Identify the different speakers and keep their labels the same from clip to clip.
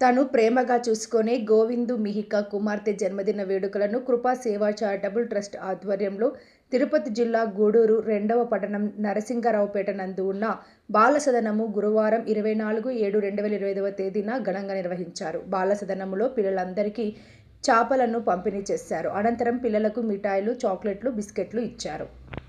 Speaker 1: తను ప్రేమగా చూసుకునే గోవిందు మిహిక కుమార్తె జన్మదిన వేడుకలను కృపా సేవా చారిటబుల్ ట్రస్ట్ ఆధ్వర్యంలో తిరుపతి జిల్లా గూడూరు రెండవ పట్టణం నరసింగరావుపేట నందు ఉన్న బాలసదనము గురువారం ఇరవై నాలుగు ఏడు రెండు వేల ఇరవై ఐదవ తేదీన ఘనంగా నిర్వహించారు. బాల సదనములో పిల్లలందరికీ చేపలను పంపిణీ చేశారు. అనంతరం పిల్లలకు మిఠాయిలు చాక్లెట్లు బిస్కెట్లు ఇచ్చారు.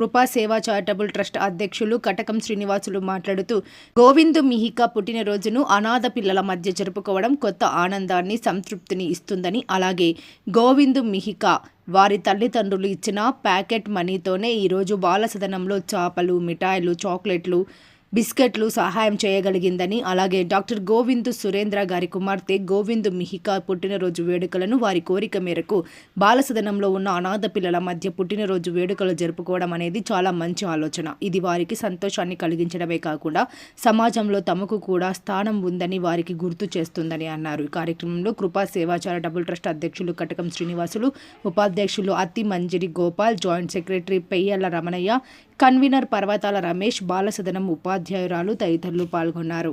Speaker 1: కృపా సేవా చారిటబుల్ ట్రస్ట్ అధ్యక్షులు కటకం శ్రీనివాసులు మాట్లాడుతూ గోవిందు మిహిక పుట్టినరోజును అనాథ పిల్లల మధ్య జరుపుకోవడం కొత్త ఆనందాన్ని సంతృప్తిని ఇస్తుందని అలాగే గోవిందు మిహిక వారి తల్లిదండ్రులు ఇచ్చిన ప్యాకెట్ మనీతోనే ఈరోజు బాల సదనంలో చేపలు మిఠాయిలు చాక్లెట్లు బిస్కెట్లు సహాయం చేయగలిగిందని అలాగే డాక్టర్ గోవింద్ సురేంద్ర గారి కుమార్తె గోవింద్ మిహిక పుట్టినరోజు వేడుకలను వారి కోరిక మేరకు బాలసదనంలో ఉన్న అనాథ పిల్లల మధ్య పుట్టినరోజు వేడుకలు జరుపుకోవడం అనేది చాలా మంచి ఆలోచన. ఇది వారికి సంతోషాన్ని కలిగించడమే కాకుండా సమాజంలో తమకు కూడా స్థానం ఉందని వారికి గుర్తు చేస్తుందని అన్నారు. ఈ కార్యక్రమంలో కృపా సేవాచార డబుల్ ట్రస్ట్ అధ్యక్షులు కటకం శ్రీనివాసులు ఉపాధ్యక్షులు Atti Manjiri Gopal joint secretary Peyyala Ramanaiah convener Parvathala Ramesh బాలసదనం ఉపాధ్యాయురాలు తదితరులు పాల్గొన్నారు.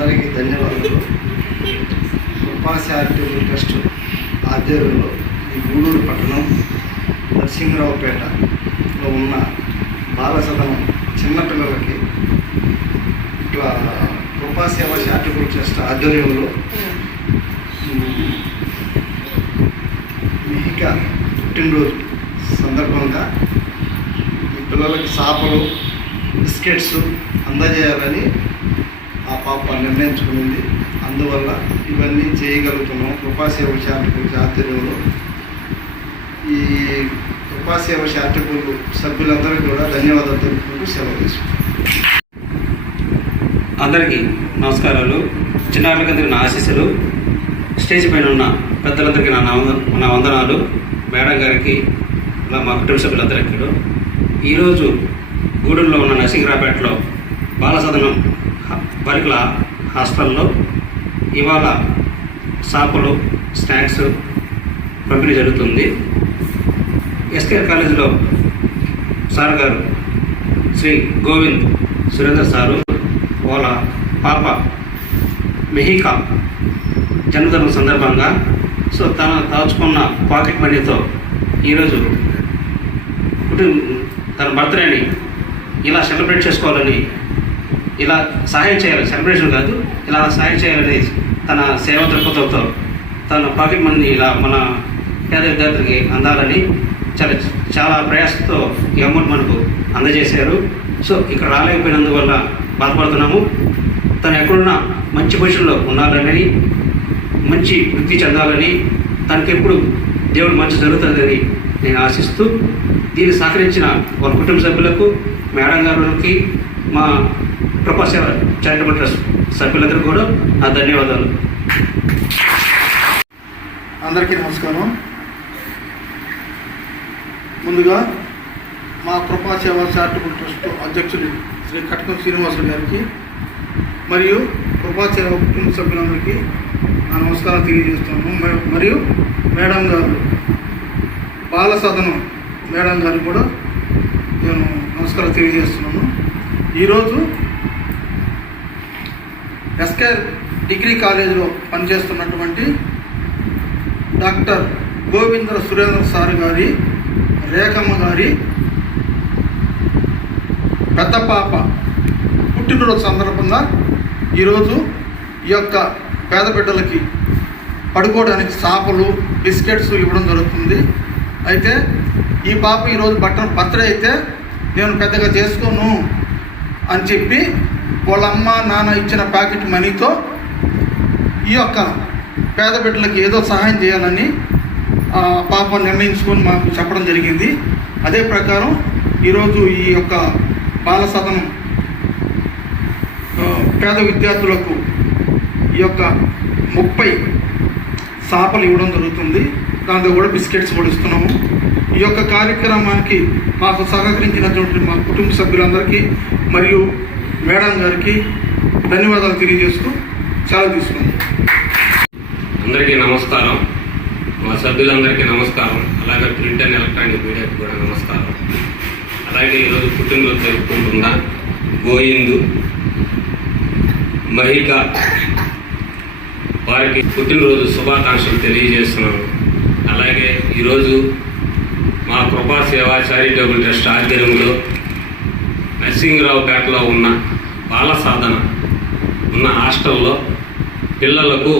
Speaker 2: అందరికీ ధన్యవాదాలు. కృపా చారిటబుల్ ట్రస్ట్ ఆధ్వర్యంలో ఈ గూడూరు పట్టణం నరసింహరావుపేటలో ఉన్న బాలసదనం చిన్నపిల్లలకి ఇట్లా కృపా సేవ చారిటబుల్ ట్రస్ట్ ఆధ్వర్యంలో మిహిక పుట్టినరోజు సందర్భంగా ఈ పిల్లలకి చేపలు బిస్కెట్స్ అందజేయాలని ఆ పాప నిర్ణయించుకునింది. అందువల్ల ఇవన్నీ చేయగలుగుతున్నాం. కృపాసేవ చారిటబుల్ ఆధ్వర్యంలో ఈ కృపాసేవ చారిటబుల్ సభ్యులందరికీ కూడా ధన్యవాదాలు తెలుపుకుంటూ సెలవు తీసుకుంటాం
Speaker 3: అందరికీ నమస్కారాలు. చిన్నారులకందరికీ నా ఆశీస్సులు. స్టేజ్ పైన ఉన్న పెద్దలందరికీ నా నా వందనాలు. మేడం గారికి ఇలా మా కుటుంబ సభ్యులందరికీ ఈరోజు గూడూరులో ఉన్న నరసింహరాపేటలో బాలసదనం హ- బాలికల హాస్టల్లో ఇవాళ చేపలు స్నాక్స్ పంపిణీ జరుగుతుంది. ఎస్కేఆర్ కాలేజీలో సార్ గారు శ్రీ గోవింద్ సురేందర్ సారు వాళ్ళ పాప మెహికా జన్మదినం సందర్భంగా సో తన దాచుకున్న పాకెట్ మనీతో ఈరోజు తన బర్త్డేని ఇలా సెలబ్రేట్ చేసుకోవాలని ఇలా సహాయం చేయాలి. సెలబ్రేషన్ కాదు ఇలా సహాయం చేయాలని తన సేవ దృక్పథంతో తన పాకెట్ మనీ ఇలా మన పేద విద్యార్థులకి అందాలని చాలా చాలా ప్రయాసంతో ఈ అమౌంట్ మనకు అందజేశారు. సో ఇక్కడ రాలేకపోయినందువల్ల బాధపడుతున్నాము. తను ఎక్కడున్నా మంచి పొజిషన్లో ఉండాలని మంచి వృత్తి చెందాలని తనకి ఎప్పుడు దేవుడు మంచి జరుగుతుందని నేను ఆశిస్తూ దీన్ని సహకరించిన వాళ్ళ కుటుంబ సభ్యులకు మేడం గారికి మా ప్రపంచ చారిటబుల్ ట్రస్ట్ సభ్యులందరూ కూడా నా ధన్యవాదాలు.
Speaker 2: అందరికీ నమస్కారం. ముందుగా మా కృపా సేవా చారిటబుల్ ట్రస్ట్ అధ్యక్షులు శ్రీ కటకం శ్రీనివాసులు గారికి మరియు కృపా సేవ కుటుంబ సభ్యులందరికీ నా నమస్కారం తెలియజేస్తున్నాము. మరియు మేడం గారు బాల సదనం మేడం గారికి కూడా నేను నమస్కారం తెలియజేస్తున్నాను. ఈరోజు ఎస్కేర్ డిగ్రీ కాలేజీలో పనిచేస్తున్నటువంటి డాక్టర్ గోవిందర సురేంద్ర సార్ గారి రేఖమ్మ గారి పెద్ద పాప పుట్టినరోజు సందర్భంగా ఈరోజు ఈ యొక్క పేద బిడ్డలకి పడుకోవడానికి చాపలు బిస్కెట్స్ ఇవ్వడం జరుగుతుంది. అయితే ఈ పాప ఈరోజు బట్ట బర్త్డే అయితే నేను పెద్దగా చేసుకోను. అని చెప్పి వాళ్ళ అమ్మ నాన్న ఇచ్చిన ప్యాకెట్ మనీతో ఈ యొక్క పేద బిడ్డలకి ఏదో సహాయం చేయాలని పాప నిర్ణయించుకొని మాకు చెప్పడం జరిగింది. అదే ప్రకారం ఈరోజు ఈ యొక్క బాల సదనం పేద విద్యార్థులకు ఈ యొక్క ముప్పై సాపలు ఇవ్వడం జరుగుతుంది. దాంతో కూడా బిస్కెట్స్ కూడా ఇస్తున్నాము. ఈ యొక్క కార్యక్రమానికి మాకు సహకరించినటువంటి మా కుటుంబ సభ్యులందరికీ మరియు మేడం గారికి ధన్యవాదాలు తెలియజేస్తూ సెలవు తీసుకుంది.
Speaker 4: అందరికీ నమస్కారం. మా సభ్యులందరికీ నమస్కారం. అలాగే ప్రింట్ అండ్ ఎలక్ట్రానిక్ మీడియాకి కూడా నమస్కారం. అలాగే ఈరోజు పుట్టినరోజు జరుపుకుంటున్న గోయిందు మహిక వారికి పుట్టినరోజు శుభాకాంక్షలు తెలియజేస్తున్నాను. అలాగే ఈరోజు మా కృపా సేవా చారిటబుల్ ట్రస్ట్ ఆధ్వర్యంలో నరసింహరావుపేటలో ఉన్న బాల సాధన ఉన్న హాస్టల్లో పిల్లలకు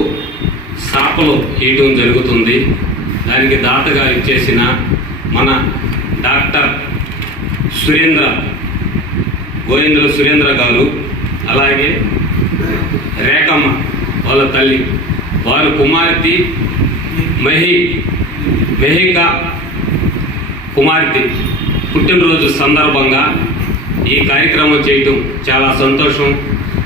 Speaker 4: సాపలు ఇయటం జరుగుతుంది. దానికి దాతగా ఇచ్చేసిన మన డాక్టర్ సురేంద్ర గోవింద్ర సురేంద్ర గారు అలాగే రేఖమ్మ వాళ్ళ తల్లి వారి కుమార్తె మహి మెహిక కుమార్తె పుట్టినరోజు సందర్భంగా ఈ కార్యక్రమం చేయటం చాలా సంతోషం.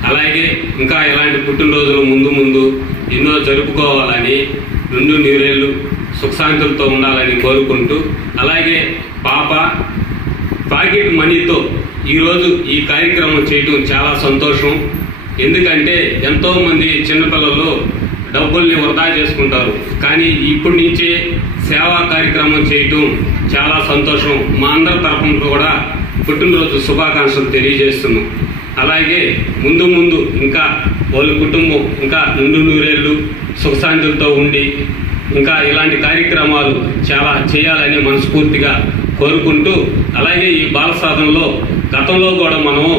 Speaker 4: అలాగే ఇంకా ఇలాంటి పుట్టినరోజులు ముందు ముందు ఎన్నో జరుపుకోవాలని రెండు నీరేళ్ళు సుఖశాంతులతో ఉండాలని కోరుకుంటూ అలాగే పాప పాకెట్ మనీతో ఈరోజు ఈ కార్యక్రమం చేయటం చాలా సంతోషం. ఎందుకంటే ఎంతోమంది చిన్నపిల్లలు డబ్బుల్ని వృధా చేసుకుంటారు. కానీ ఇప్పటి నుంచే సేవా కార్యక్రమం చేయటం చాలా సంతోషం. మా అందరి తరఫున కూడా పుట్టినరోజు శుభాకాంక్షలు తెలియజేస్తున్నాం. అలాగే ముందు ముందు ఇంకా వాళ్ళ కుటుంబం ఇంకా నుండు నూరేళ్ళు సుఖశాంతులతో ఉండి ఇంకా ఇలాంటి కార్యక్రమాలు చాలా చేయాలని మనస్ఫూర్తిగా కోరుకుంటూ అలాగే ఈ బాల సాధనలో గతంలో కూడా మనము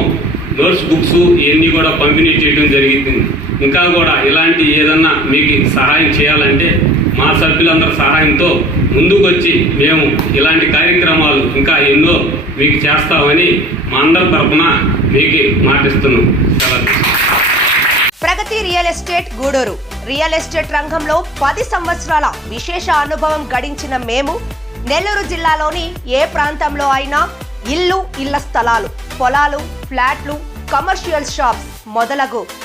Speaker 4: నోట్స్ బుక్స్ ఇవన్నీ కూడా పంపిణీ చేయడం జరిగింది. ఇంకా కూడా ఇలాంటి ఏదన్నా మీకు సహాయం చేయాలంటే మా సభ్యులందరి సహాయంతో ముందుకొచ్చి మేము ఇలాంటి కార్యక్రమాలు ఇంకా ఎన్నో మీకు చేస్తామని మా అందరి తరఫున మీకు మాటిస్తున్నాం.
Speaker 5: Pragathi real estate Gudur. Real estate రంగంలో పది సంవత్సరాల విశేష అనుభవం గడించిన మేము నెల్లూరు జిల్లాలోని ఏ ప్రాంతంలో అయినా ఇల్లు ఇళ్ళ స్థలాలు పొలాలు ఫ్లాట్లు కమర్షియల్ షాప్స్ మొదలగు